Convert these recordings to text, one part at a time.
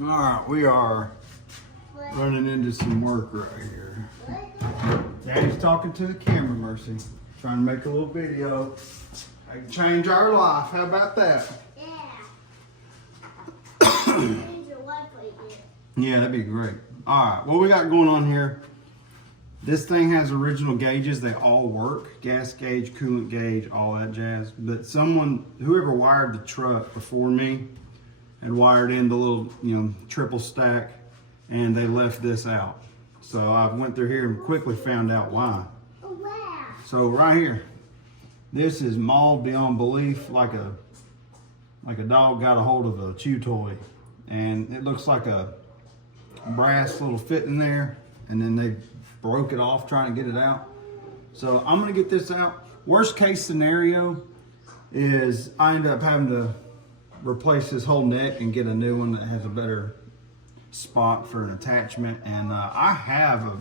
All right, we are running into some work right here. Daddy's talking to the camera, Mercy. Trying to make a little video. I can change our life. How about that? Yeah. Yeah, that'd be great. All right, what we got going on here? This thing has original gauges. They all work. Gas gauge, coolant gauge, all that jazz. But whoever wired the truck before me had wired in the little, triple stack, and they left this out. So I went through here and quickly found out why. Oh, wow. So right here, this is mauled beyond belief, like a dog got a hold of a chew toy. And it looks like a brass little fit in there, and then they broke it off trying to get it out. So I'm gonna get this out. Worst case scenario is I end up having to replace this whole neck and get a new one that has a better spot for an attachment. And I have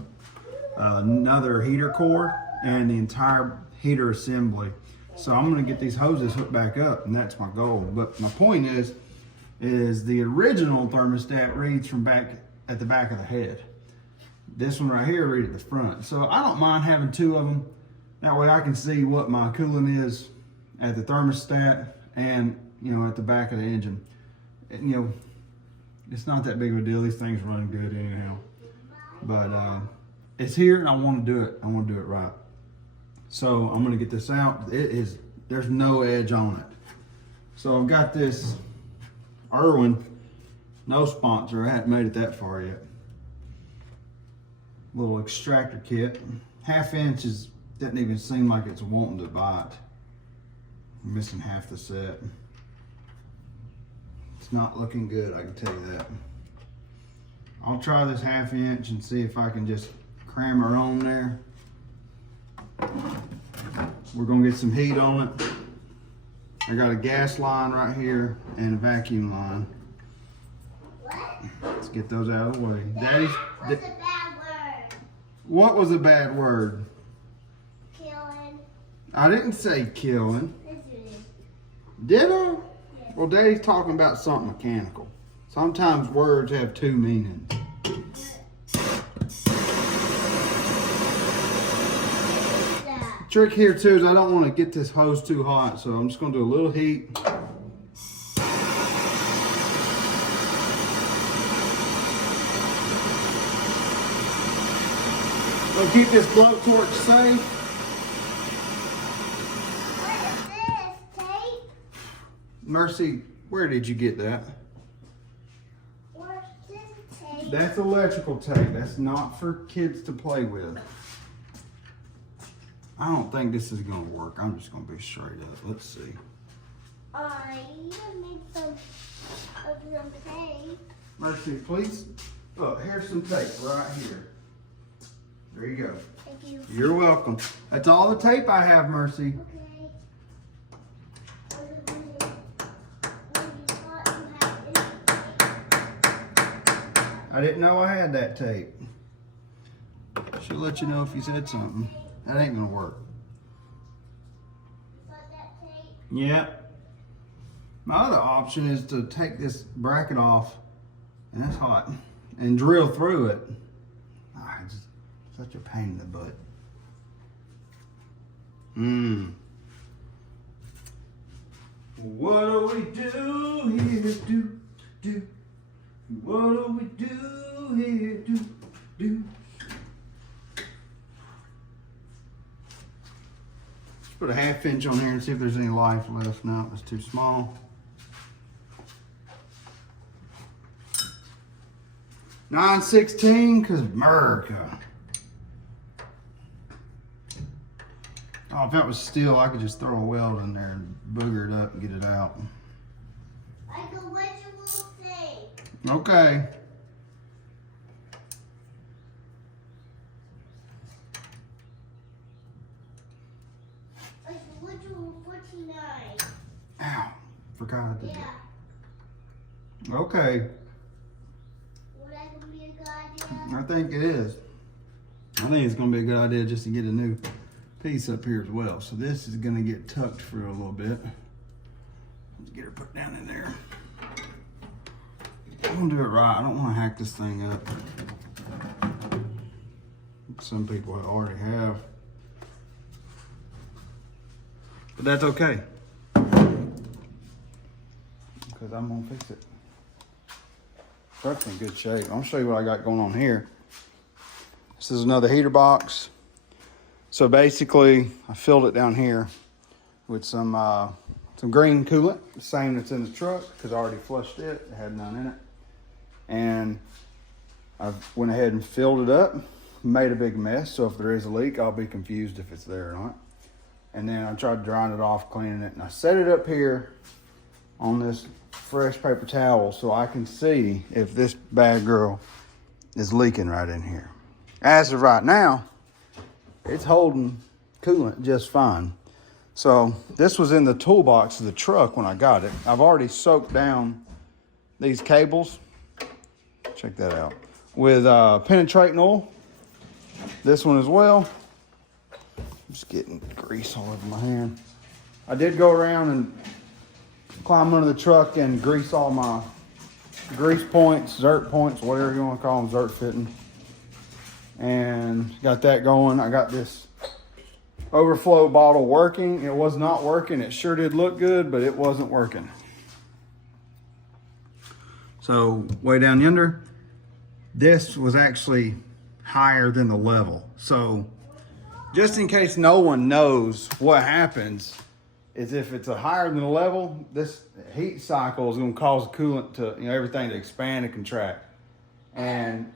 another heater core and the entire heater assembly. So I'm gonna get these hoses hooked back up, and that's my goal. But my point is the original thermostat reads from back at the back of the head. This one right here reads at the front. So I don't mind having two of them. That way I can see what my coolant is at the thermostat and at the back of the engine. And, it's not that big of a deal. These things run good anyhow. But it's here and I want to do it. I want to do it right. So I'm gonna get this out. There's no edge on it. So I've got this Irwin, no sponsor. I haven't made it that far yet. Little extractor kit. 1/2 inch doesn't even seem like it's wanting to bite. I'm missing half the set. It's not looking good, I can tell you that. I'll try this 1/2 inch and see if I can just cram her on there. We're gonna get some heat on it. I got a gas line right here and a vacuum line. Let's get those out of the way. Daddy's. What's a bad word? What was a bad word? Killing. I didn't say killing. Yes, you did. Did I? Yes. Well, Daddy's talking about something mechanical. Sometimes words have two meanings. The trick here too is I don't want to get this hose too hot, so I'm just going to do a little heat. We'll keep this blowtorch safe. What is this? Tape? Mercy, where did you get that? What's this tape? That's electrical tape. That's not for kids to play with. I don't think this is gonna work. I'm just gonna be straight up. Let's see. You need some tape. Mercy, please. Look, here's some tape right here. There you go. Thank you. You're welcome. That's all the tape I have, Mercy. Okay. I didn't know I had that tape. She'll let you know if you said something. That ain't gonna work. Yeah. My other option is to take this bracket off, and that's hot, and drill through it. It's just such a pain in the butt. What do we do here? Do. What do we do here? Do. Put a 1/2 inch on here and see if there's any life left. No, it's too small. $9.16 because America. Oh, if that was steel, I could just throw a weld in there and booger it up and get it out. I go, what's your little thing? Okay. Ow, forgot I did that. Yeah. Okay, Would that be a good idea? I think it is. I think it's gonna be a good idea just to get a new piece up here as well. So this is gonna get tucked for a little bit. Let's get her put down in there. gonna do it right. I don't want to hack this thing up. Some people already have. But that's okay. Because I'm gonna fix it. Truck's in good shape. I'll show you what I got going on here. This is another heater box. So basically, I filled it down here with some green coolant, the same that's in the truck, because I already flushed it. It had none in it. And I went ahead and filled it up, made a big mess. So if there is a leak, I'll be confused if it's there or not. And then I tried drying it off, cleaning it, and I set it up here on this fresh paper towel so I can see if this bad girl is leaking right in here. As of right now, it's holding coolant just fine. So this was in the toolbox of the truck when I got it. I've already soaked down these cables. Check that out. With penetrating oil. This one as well. I'm just getting grease all over my hand. I did go around and climb under the truck and grease all my grease points, zert points, whatever you want to call them, zert fitting. And got that going. I got this overflow bottle working. It was not working. It sure did look good, but it wasn't working. So way down yonder, this was actually higher than the level. So just in case no one knows what happens is if it's a higher than the level, this heat cycle is going to cause the coolant to, everything to expand and contract. And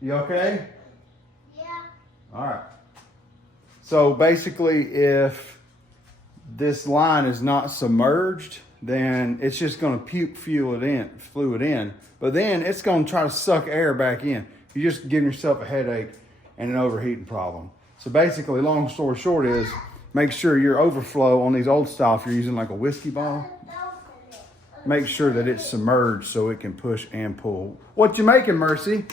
you okay? Yeah. All right. So basically, if this line is not submerged, then it's just going to puke fluid in. But then it's going to try to suck air back in. You're just giving yourself a headache and an overheating problem. So basically, long story short is, make sure your overflow on these old style, if you're using like a whiskey bottle, make sure that it's submerged so it can push and pull. What you making, Mercy?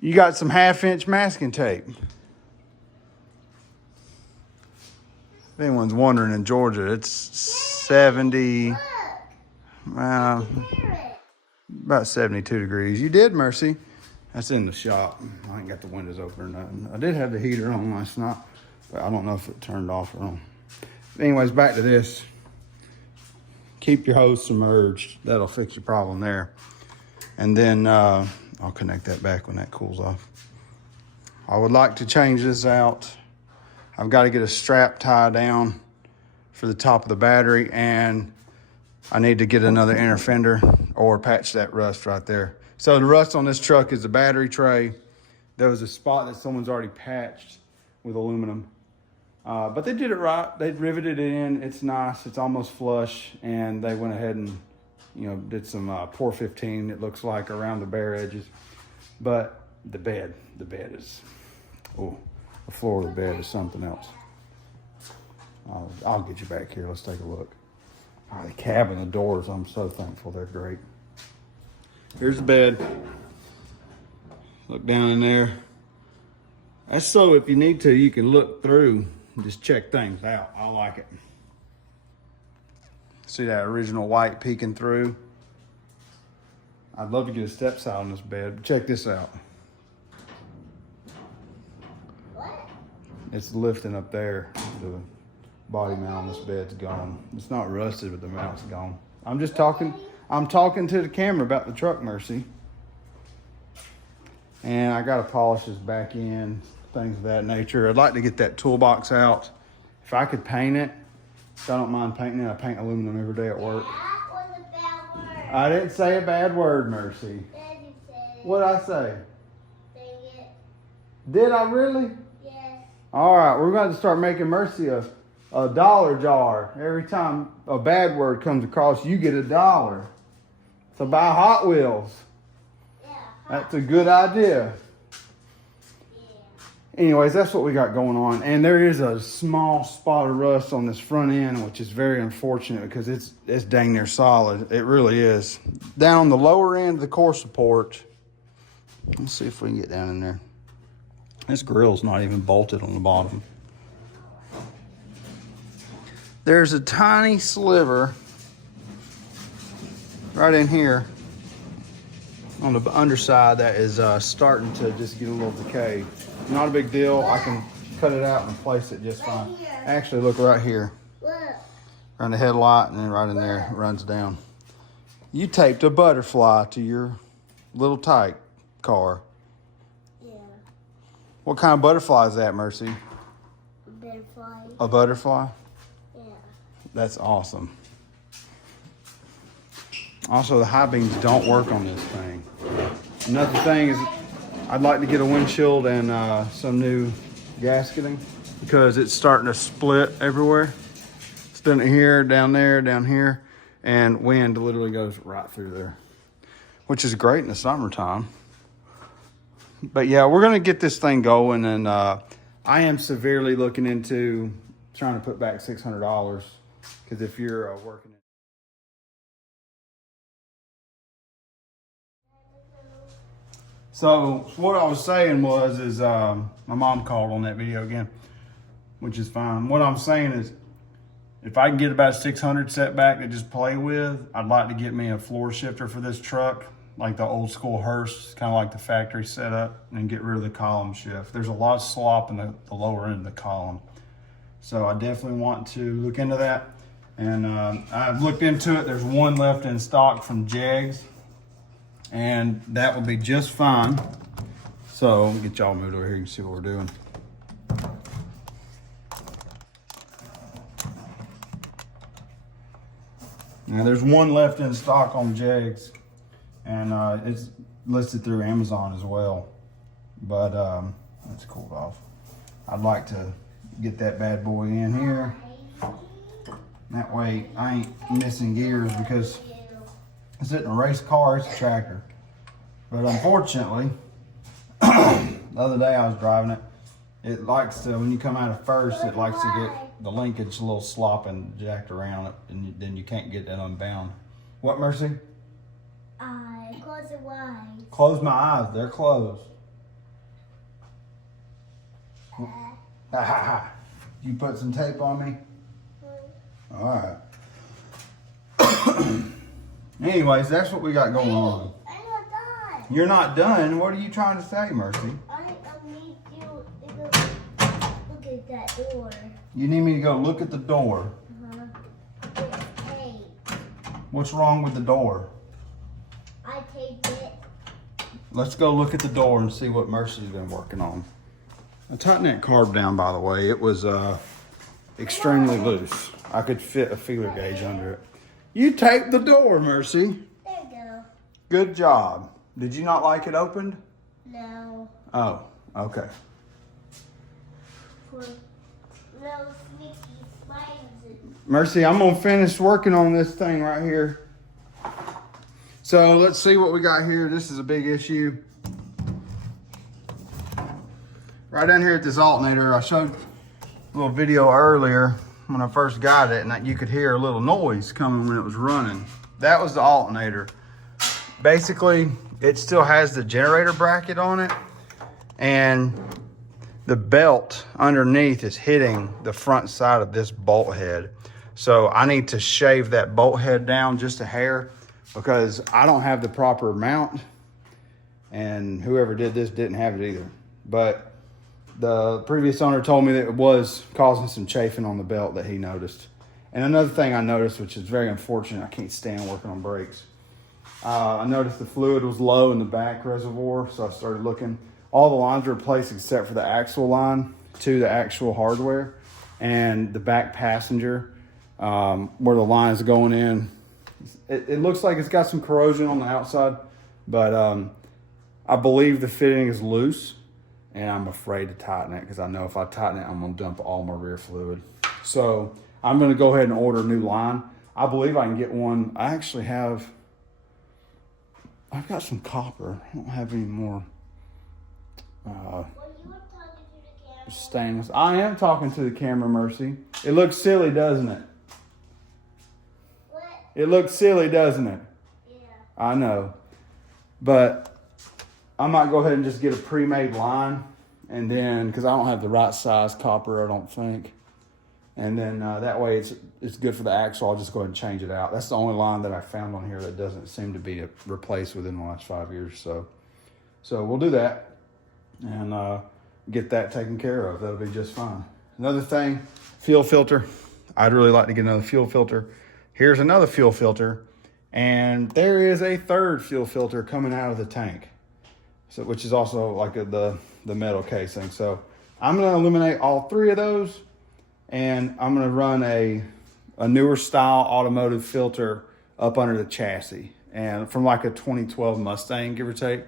You got some 1/2-inch masking tape. If anyone's wondering, in Georgia, it's 70, about 72 degrees. You did, Mercy. That's in the shop. I ain't got the windows open or nothing. I did have the heater on last night, but I don't know if it turned off or on. Anyways, back to this. Keep your hose submerged. That'll fix your problem there. And then I'll connect that back when that cools off. I would like to change this out. I've got to get a strap tie down for the top of the battery, and I need to get another inner fender or patch that rust right there. So the rust on this truck is the battery tray. There was a spot that someone's already patched with aluminum. But they did it right. They riveted it in. It's nice. It's almost flush. And they went ahead and, did some pour 15, it looks like, around the bare edges. But the bed is, the floor of the bed is something else. I'll get you back here. Let's take a look. The cabin, the doors, I'm so thankful. They're great. Here's the bed. Look down in there. That's so if you need to, you can look through and just check things out. I like it. See that original white peeking through? I'd love to get a step side on this bed. Check this out. What? It's lifting up there. The body mount on this bed's gone. It's not rusted, but the mount's gone. I'm just talking. I'm talking to the camera about the truck, Mercy. And I got to polish this back in, things of that nature. I'd like to get that toolbox out. If I could paint it, if I don't mind painting it, I paint aluminum every day at work. That was a bad word. I didn't say a bad word, Mercy. Daddy said. What'd I say? Dang it. Did I really? Yes. All right, we're going to start making Mercy a dollar jar. Every time a bad word comes across, you get $1. So buy Hot Wheels. Yeah. That's a good idea. Yeah. Anyways, that's what we got going on. And there is a small spot of rust on this front end, which is very unfortunate because it's dang near solid. It really is. Down on the lower end of the core support, let's see if we can get down in there. This grill's not even bolted on the bottom. There's a tiny sliver right in here on the underside that is starting to just get a little decay. Not a big deal. I can cut it out and replace it just fine. Actually, look right here. Around the headlight and then right in there, it runs down. You taped a butterfly to your little tyke car. Yeah. What kind of butterfly is that, Mercy? Butterfly. A butterfly? Yeah. That's awesome. Also, the high beams don't work on this thing. Another thing is I'd like to get a windshield and some new gasketing because it's starting to split everywhere. Split here, down there, down here, and wind literally goes right through there, which is great in the summertime. But yeah, we're gonna get this thing going, and I am severely looking into trying to put back $600 because if you're working. So what I was saying is my mom called on that video again, which is fine. What I'm saying is if I can get about 600 set back to just play with, I'd like to get me a floor shifter for this truck, like the old school hearse, kind of like the factory setup, and get rid of the column shift. There's a lot of slop in the lower end of the column. So I definitely want to look into that. And I've looked into it. There's one left in stock from Jegs, and that will be just fine. So get y'all moved over here, you can see what we're doing. Now there's one left in stock on Jegs, and it's listed through Amazon as well. But it's cooled off. I'd like to get that bad boy in here. That way I ain't missing gears because it's not a race car, it's a tractor. But unfortunately, the other day I was driving it. It likes to, when you come out of first, it likes to get the linkage a little slop and jacked around it, and then you can't get that unbound. What, Mercy? Close your eyes. Close my eyes. They're closed. Ha ha ha. You put some tape on me? All right. Anyways, that's what we got going on. I'm not done. You're not done? What are you trying to say, Mercy? I need you to go look at that door. You need me to go look at the door. It's taped. What's wrong with the door? I taped it. Let's go look at the door and see what Mercy's been working on. I tightened that carb down, by the way. It was extremely loose. I could fit a feeler gauge under it. You taped the door, Mercy. There you go. Good job. Did you not like it opened? No. Oh, okay. For little sneaky spiders. Mercy, I'm gonna finish working on this thing right here. So let's see what we got here. This is a big issue. Right down here at this alternator, I showed a little video earlier when I first got it, and you could hear a little noise coming when it was running. That was the alternator. Basically, it still has the generator bracket on it, and the belt underneath is hitting the front side of this bolt head. So I need to shave that bolt head down just a hair because I don't have the proper mount, and whoever did this didn't have it either. But the previous owner told me that it was causing some chafing on the belt that he noticed. And another thing I noticed, which is very unfortunate, I can't stand working on brakes. I noticed the fluid was low in the back reservoir, so I started looking. All the lines were replaced except for the axle line to the actual hardware, and the back passenger, where the line is going in. It looks like it's got some corrosion on the outside, but I believe the fitting is loose, and I'm afraid to tighten it because I know if I tighten it, I'm going to dump all my rear fluid. So I'm going to go ahead and order a new line. I believe I can get one. I actually have, I've got some copper. I don't have any more stainless. I am talking to the camera, Mercy. It looks silly, doesn't it? What? It looks silly, doesn't it? Yeah. I know. But I might go ahead and just get a pre-made line, and then, because I don't have the right size copper, I don't think. And then that way it's good for the axle. I'll just go ahead and change it out. That's the only line that I found on here that doesn't seem to be replaced within the last 5 years. So we'll do that and get that taken care of. That'll be just fine. Another thing, fuel filter. I'd really like to get another fuel filter. Here's another fuel filter. And there is a third fuel filter coming out of the tank. So, which is also like the metal casing. So I'm gonna eliminate all 3 of those. And I'm gonna run a newer style automotive filter up under the chassis. And from like a 2012 Mustang, give or take.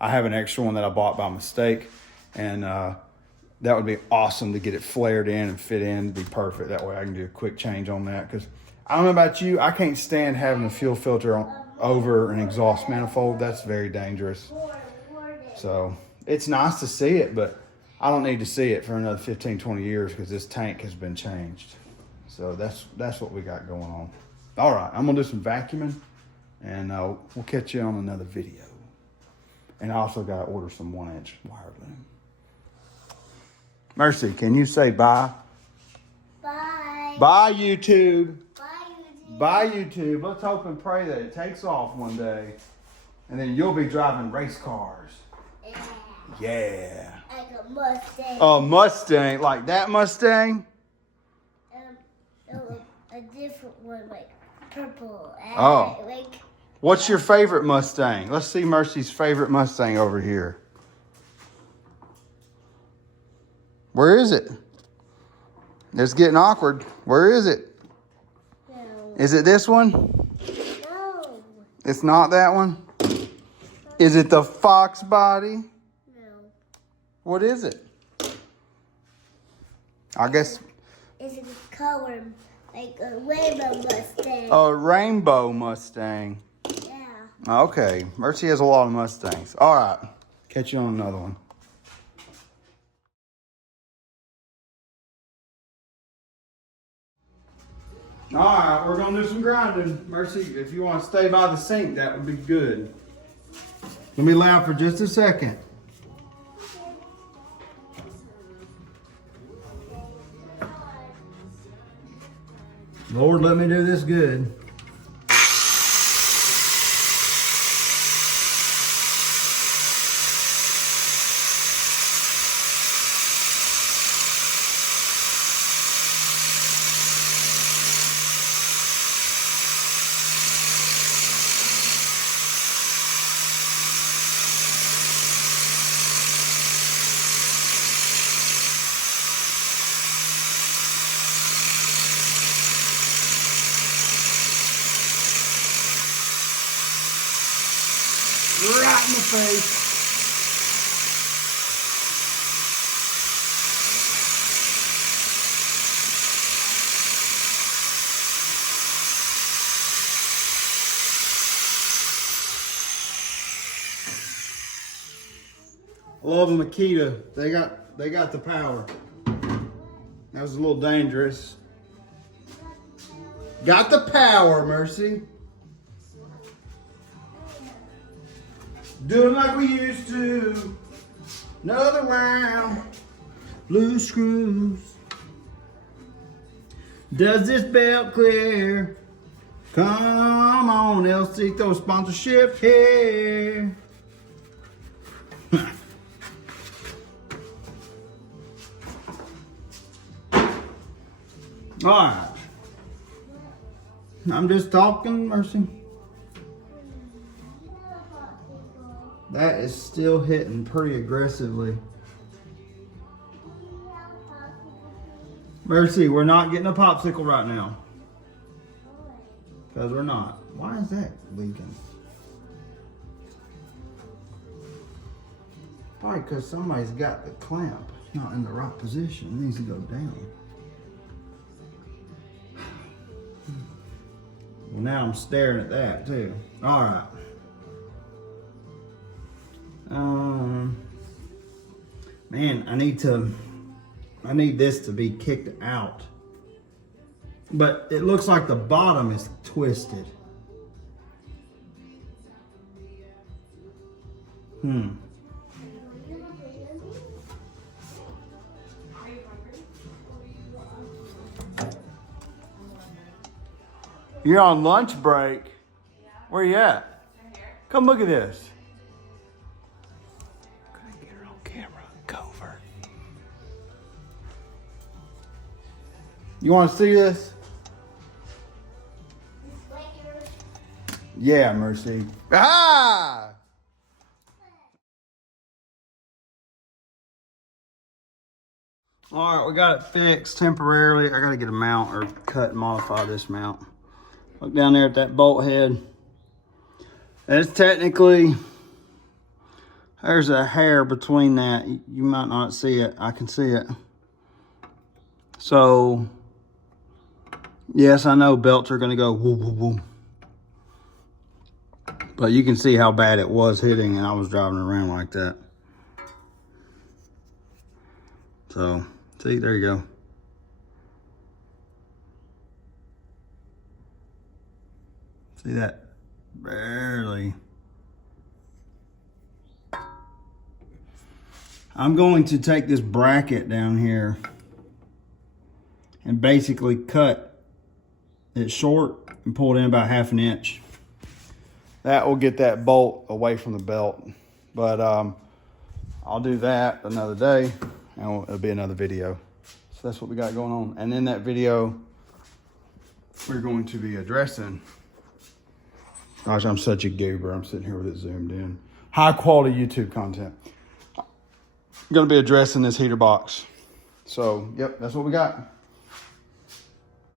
I have an extra one that I bought by mistake. And that would be awesome to get it flared in and fit in, be perfect. That way I can do a quick change on that. Because I don't know about you, I can't stand having a fuel filter over an exhaust manifold. That's very dangerous. So it's nice to see it, but I don't need to see it for another 15, 20 years because this tank has been changed. So that's what we got going on. All right, I'm gonna do some vacuuming and we'll catch you on another video. And I also gotta order some 1-inch wire loom. Mercy, can you say bye? Bye. Bye, YouTube. Bye, YouTube. Bye, YouTube. Let's hope and pray that it takes off one day and then you'll be driving race cars. Yeah. Like a Mustang. A Mustang, like that Mustang? A different one, like purple. Oh. Like, What's your favorite Mustang? Let's see Mercy's favorite Mustang over here. Where is it? It's getting awkward. Where is it? no. Is it this one? No. It's not that one? Is it the Fox body? No. What is it? I guess It's a color, like a rainbow Mustang. a rainbow Mustang. Yeah. Okay, Mercy has a lot of Mustangs. All right, catch you on another one. All right, we're gonna do some grinding. Mercy, if you want to stay by the sink, that would be good. Let me loud for just a second. Lord, let me do this good. Right in the face. I love them Makita. They got the power. That was a little dangerous. Got the power, Mercy. Doing like we used to. Another round. Blue screws. Does this belt clear? Come on, LC, throw sponsorship here. All right. I'm just talking, Mercy. That is still hitting pretty aggressively. Mercy, we're not getting a popsicle right now. Because we're not. Why is that leaking? Probably because somebody's got the clamp not in the right position. It needs to go down. Well, now I'm staring at that too. All right. Man, I need this to be kicked out. But it looks like the bottom is twisted. You're on lunch break. Where you at? Come look at this. Couldn't get her on camera. Cover. You want to see this? Yeah, Mercy. Ah! All right, we got it fixed temporarily. I got to get a mount or cut and modify this mount. Look down there at that bolt head. It's technically, there's a hair between that. You might not see it. I can see it. So, yes, I know belts are going to go woo, woo, woo. But you can see how bad it was hitting, and I was driving around like that. So, see, there you go. See that? Barely. I'm going to take this bracket down here and basically cut it short and pull it in about 1/2 inch. That will get that bolt away from the belt. But I'll do that another day and it'll be another video. So that's what we got going on. And in that video, we're going to be addressing, gosh, I'm such a goober. I'm sitting here with it zoomed in. High quality YouTube content. I'm gonna be addressing this heater box. So, yep, that's what we got.